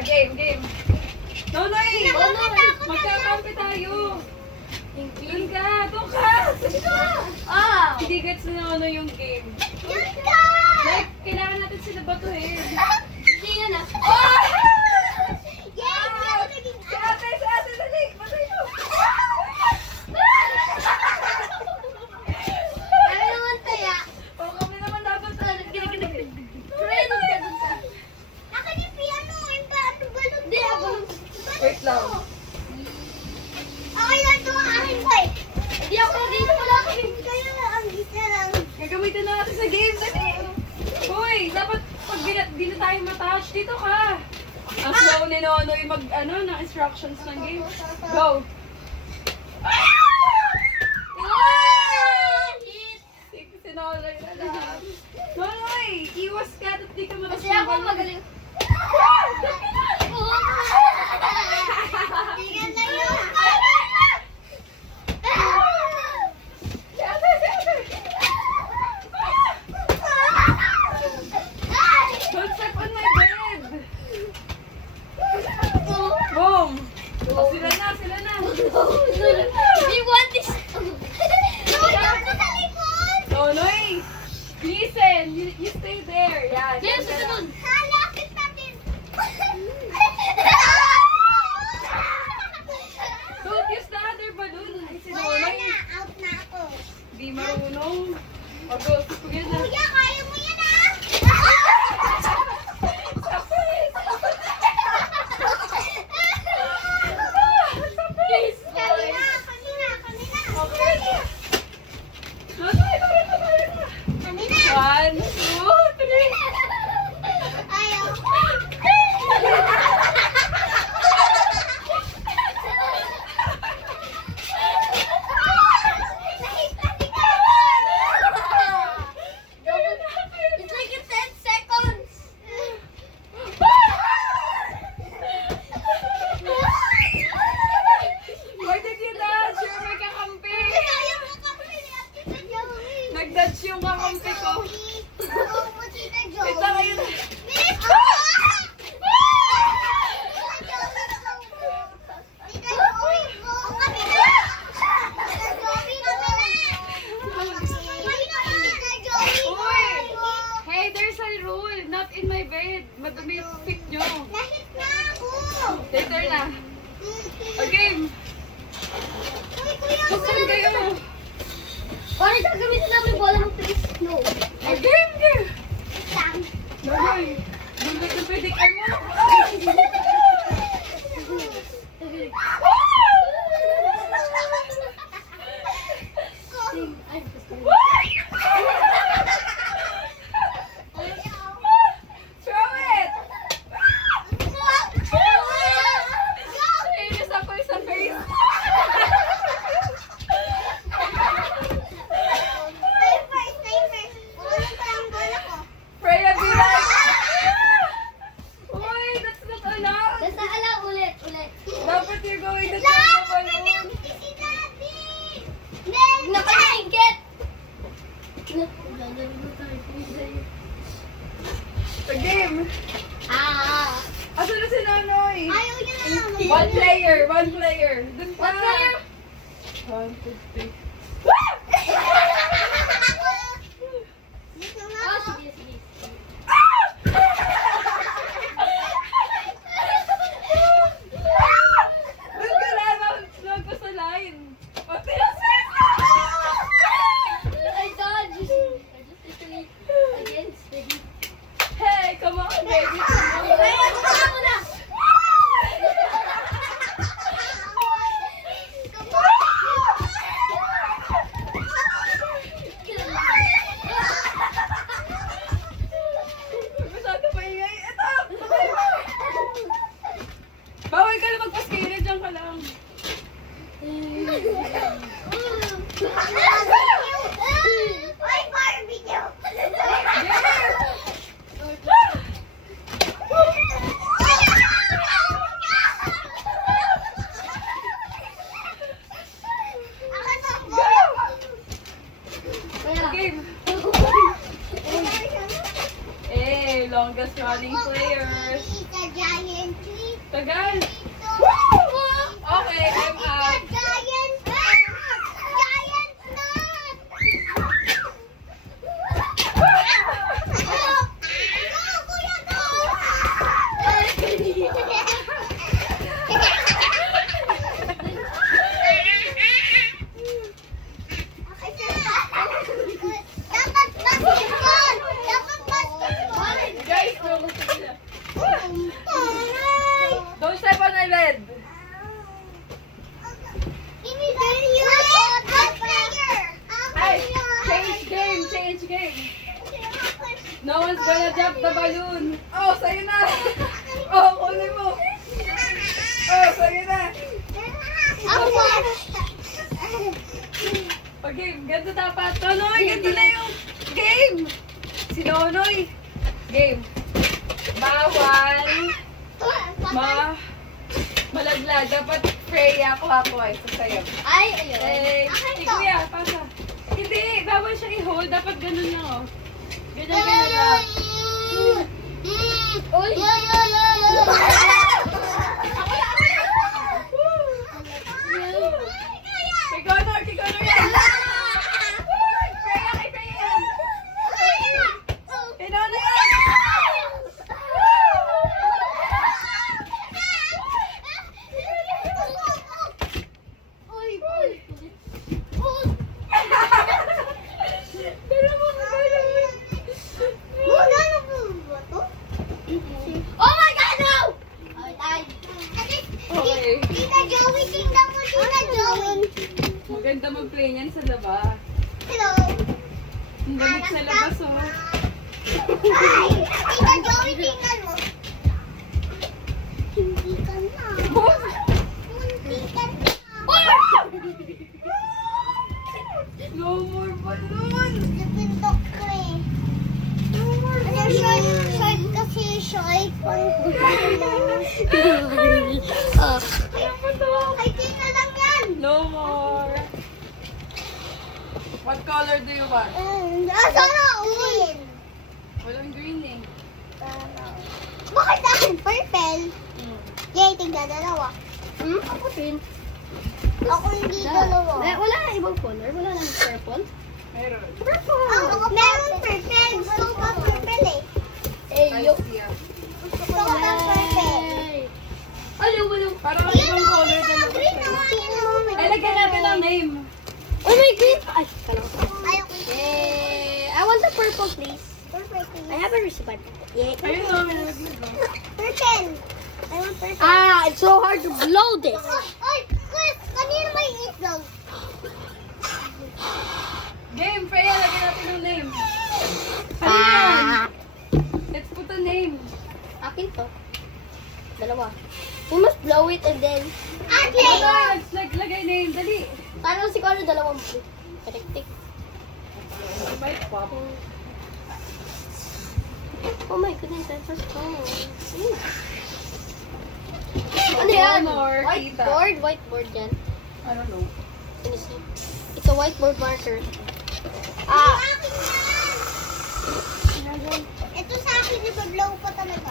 Game. Nonoy! Magkakampi tayo. Doon ka. Hindi gets na ano yung game. Like, kailangan natin sila batuhin. Hindi yan ah. Sa ate, dali. Batay mo. Ano naman taya? O, kami naman dapat sa Akin yung piano, yung paano balon ko. Wait lang. Okay lang ito, akin ko eh. Hindi ako dito wala akin. Kaya ang isa lang. Gagamitin na natin sa game. Dali. Hoy, dapat pag di na tayo matouch, dito ka. Ang slow ni Nonoy ng instructions ng game. Go. Si Nonoy na lang. Nonoy, iwas ka at di ka Kasi ako magaling. Tingnan na yun. Don't step on my bed. Boom. Oh, sila na. We want this. Nonoy, listen. You stay there. Yan. Yes, yan, sunod. yan. Halapit natin. Don't use the other balloon. Ay, si Wala Nonoy. na, out na ako. Di marunong. Go, kuya na. Kuya, kaya mo yan ah. One, two, three. It's like a 10 seconds. Why did you dodge? You're may kakampi. Nag-dodge yung kakampi ko. Wait lang kayo. Hey, there's a rule. Not in my bed. Madumi yung pick nyo. Later na. Okay. Susunod kayo. Paano gagamitin namin bola mo, please? No. Game. Nonoy. Hindi ka pwede ka mo. Throw it! Inis ako sa face. Freya, be like... Uy, that's not allowed. Basta ala, ulit. Dapat you're going to throw the balloon. Nakaingit! The game. Asa na si Nonoy? Ayaw niya na. One player. Dun ka. One player? 1, 2, 3. Sige. Dun ka lang. Log ko sa line. Pati na I dodged. I just literally against the heat. Hey, come on, baby. Masyado maingay. Ito! Bawal ka na magpaskiri. Diyan ka lang. Ay, Barbie niyo! Game. Eh, longest running players. It's a giant tree. Tagal. Okay, I'm out. Giant nut. Giant nut. Go, kuya, go. Dapat basketball. Dapat basketball. Guys, don't step on my bed. Hey, change game. No one's gonna drop the balloon. Oh, sa'yo na. Oh, kunin mo. Oh, sa'yo na. Okay, ganito dapat. Nonoy, ganito na yung game. Si Nonoy. Game. Bawal. Malaglag. Dapat Freya clockwise. So, sa'yo. Ay, ayun. Eh, si Kuya, pasa. Hindi, bawal siya i-hold. Dapat ganun lang, oh. Ganyan lang. Uy! Kay Connor yan. Freya, kay Freya yan. Kay Nonoy yan. Oh my God, no! Okay. Tita Joey, tingnan mo, Tita Joey. Maganda mag-play niyan sa labas. Hello. Ang lamig sa labas, oh. Ay, Tita Joey, tingnan mo. Hindi ka na. Hindi ka na. No more balloon. Napindok ko eh. Ano, short kasi short. Ano ba to? Ay, tina lang yan. No more. What color do you want? Sana green. Walang green eh. Bakit akin purple? Yay, tingnan dalawa. Ako din. Ako hindi dalawa. Wala na ibang color. Wala na purple. Meron. Meron purple. Gusto ko pa purple eh. Ay, Yo. siya. Gusto ko pa purple. Ayaw, walang. Parang Ayun ibang o, color ayun o, talaga green siya. o, ayun o. Ay, lagyan natin ang name. Oh my green. Ay, kala ko. Ayoko. I want the purple, please. Purple. I have a wristband. Yeah. Ayun o, may nalaglag o. Purple. I want purple. Ah, it's so hard to blow this. Ay, Chris, kanino may itlog? Game, Freya, lagyan natin ang name. Ano yan? Let's put a name. Akin to. Dalawa. We must blow it and then... Ate! Ano, lagay name, dali. Paano si Connor dalawang blue? Tik. May pop. Oh my goodness, I'm so strong. Ano yan? Connor, kita. Whiteboard yan. I don't know. Can you see? It's a whiteboard marker. Ah! Ito sa akin, di ba blow pa talaga?